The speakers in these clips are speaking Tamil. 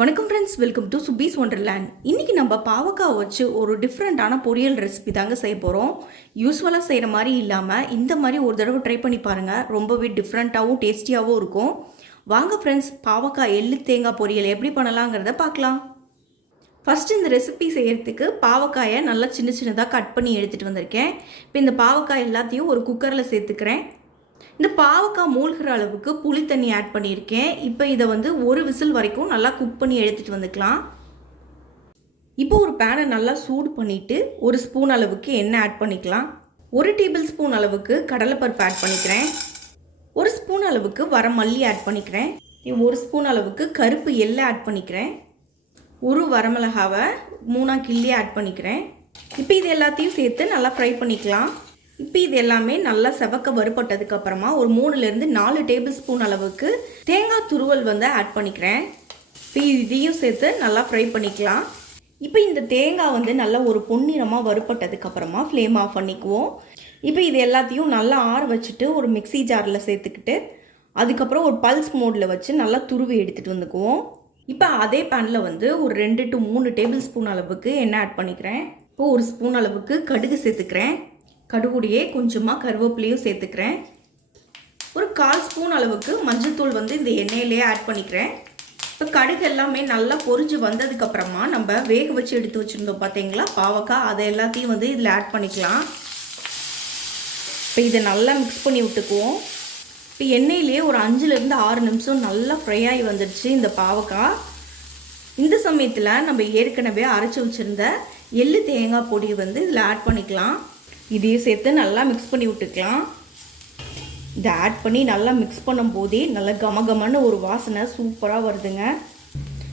வணக்கம் ஃப்ரெண்ட்ஸ், வெல்கம் டு சுபீஸ் ஒண்டர்லேண்ட். இன்றைக்கி நம்ம பாவக்காய் வச்சு ஒரு டிஃப்ரெண்ட்டான பொரியல் ரெசிபி தாங்க செய்ய போகிறோம். யூஸ்வலாக செய்கிற மாதிரி இல்லாமல் இந்த மாதிரி ஒரு தடவை ட்ரை பண்ணி பாருங்கள். ரொம்பவே டிஃப்ரெண்ட்டாகவும் டேஸ்டியாகவும் இருக்கும். வாங்க ஃப்ரெண்ட்ஸ், பாவக்காய் எள்ளு தேங்காய் பொரியல் எப்படி பண்ணலாங்கிறத பார்க்கலாம். ஃபஸ்ட்டு இந்த ரெசிபி செய்கிறதுக்கு பாவக்காயை நல்லா சின்ன சின்னதாக கட் பண்ணி எடுத்துகிட்டு வந்திருக்கேன். இப்போ இந்த பாவக்காய் எல்லாத்தையும் ஒரு குக்கரில் சேர்த்துக்கிறேன். இந்த பாவக்காய் மூழ்கிற அளவுக்கு புளி தண்ணி ஆட் பண்ணியிருக்கேன். இப்போ இதை ஒரு விசில் வரைக்கும் நல்லா குக் பண்ணி எடுத்துகிட்டு வந்துக்கலாம். இப்போ ஒரு பேனை நல்லா சூடு பண்ணிவிட்டு ஒரு ஸ்பூன் அளவுக்கு எண்ணெய் ஆட் பண்ணிக்கலாம். 1 டேபிள் ஸ்பூன் அளவுக்கு கடலைப்பருப்பு ஆட் பண்ணிக்கிறேன். 1 ஸ்பூன் அளவுக்கு வரமல்லி ஆட் பண்ணிக்கிறேன். 1 ஸ்பூன் அளவுக்கு கருப்பு எள்ளை ஆட் பண்ணிக்கிறேன். 1 வரமிளகாவை 3 கிள்ளி ஆட் பண்ணிக்கிறேன். இப்போ இது எல்லாத்தையும் சேர்த்து நல்லா ஃப்ரை பண்ணிக்கலாம். இப்போ இது எல்லாமே நல்லா செவக்க வறுபட்டதுக்கப்புறமா ஒரு 3லேருந்து 4 டேபிள் ஸ்பூன் அளவுக்கு தேங்காய் துருவல் ஆட் பண்ணிக்கிறேன். இப்போ இதையும் சேர்த்து நல்லா ஃப்ரை பண்ணிக்கலாம். இப்போ இந்த தேங்காய் நல்லா ஒரு பொன்னிறமாக வறுபட்டதுக்கப்புறமா ஃப்ளேம் ஆஃப் பண்ணிக்குவோம். இப்போ இது எல்லாத்தையும் நல்லா ஆற வச்சுட்டு ஒரு மிக்சி ஜாரில் சேர்த்துக்கிட்டு அதுக்கப்புறம் ஒரு பல்ஸ் மோடில் வச்சு நல்லா துருவி எடுத்துகிட்டு வந்துக்குவோம். இப்போ அதே பேனில் ஒரு 2 to 3 டேபிள் ஸ்பூன் அளவுக்கு எண்ணெய் ஆட் பண்ணிக்கிறேன். இப்போ 1 ஸ்பூன் அளவுக்கு கடுகு சேர்த்துக்கிறேன். கடுகுடியே கொஞ்சமாக கருவேப்பிலையும் சேர்த்துக்கிறேன். ஒரு 1/4 ஸ்பூன் அளவுக்கு மஞ்சள் தூள் இந்த எண்ணெயிலேயே ஆட் பண்ணிக்கிறேன். இப்போ கடுகு எல்லாமே நல்லா பொரிஞ்சு வந்ததுக்கப்புறமா நம்ம வேக வச்சு எடுத்து வச்சுருந்தோம் பார்த்தீங்களா பாவக்காய், அதை எல்லாத்தையும் இதில் ஆட் பண்ணிக்கலாம். இப்போ இதை நல்லா மிக்ஸ் பண்ணி விட்டுக்குவோம். இப்போ எண்ணெயிலே ஒரு 5லேருந்து 6 நிமிஷம் நல்லா ஃப்ரை ஆகி வந்துடுச்சு இந்த பாவக்காய். இந்த சமயத்தில் நம்ம ஏற்கனவே அரைச்சி வச்சுருந்த எள்ளு தேங்காய் பொடி இதில் ஆட் பண்ணிக்கலாம். இதையும் சேர்த்து நல்லா மிக்ஸ் பண்ணி விட்டுக்கலாம். இதை ஆட் பண்ணி நல்லா மிக்ஸ் பண்ணும் போதே நல்லா கமகமான ஒரு வாசனை சூப்பராக வருதுங்க.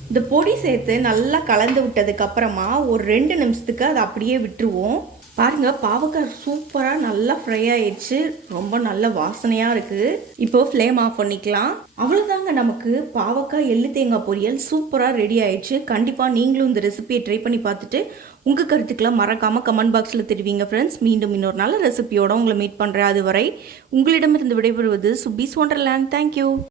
இந்த பொடி சேர்த்து நல்லா கலந்து விட்டதுக்கப்புறமா ஒரு 2 நிமிஷத்துக்கு அதை அப்படியே விட்டுருவோம். பாருங்கள், பாவக்காய் சூப்பராக நல்லா ஃப்ரை ஆயிடுச்சு. ரொம்ப நல்ல வாசனையாக இருக்குது. இப்போ ஃப்ளேம் ஆஃப் பண்ணிக்கலாம். அவ்வளோதாங்க, நமக்கு பாவக்காய் எள்ளு தேங்காய் பொரியல் சூப்பராக ரெடி ஆயிடுச்சு. கண்டிப்பாக நீங்களும் இந்த ரெசிபியை ட்ரை பண்ணி பார்த்துட்டு உங்கள் கருத்துக்களை மறக்காமல் கமெண்ட் பாக்ஸில் தெரிவிங்க ஃப்ரெண்ட்ஸ். மீண்டும் இன்னொரு நல்ல ரெசிபியோடு உங்களை மீட் பண்ணுறேன். அதுவரை உங்களிடமிருந்து விடைபெறுவது சுபீஸ் ஒண்டர்லேண்ட். தேங்க்யூ.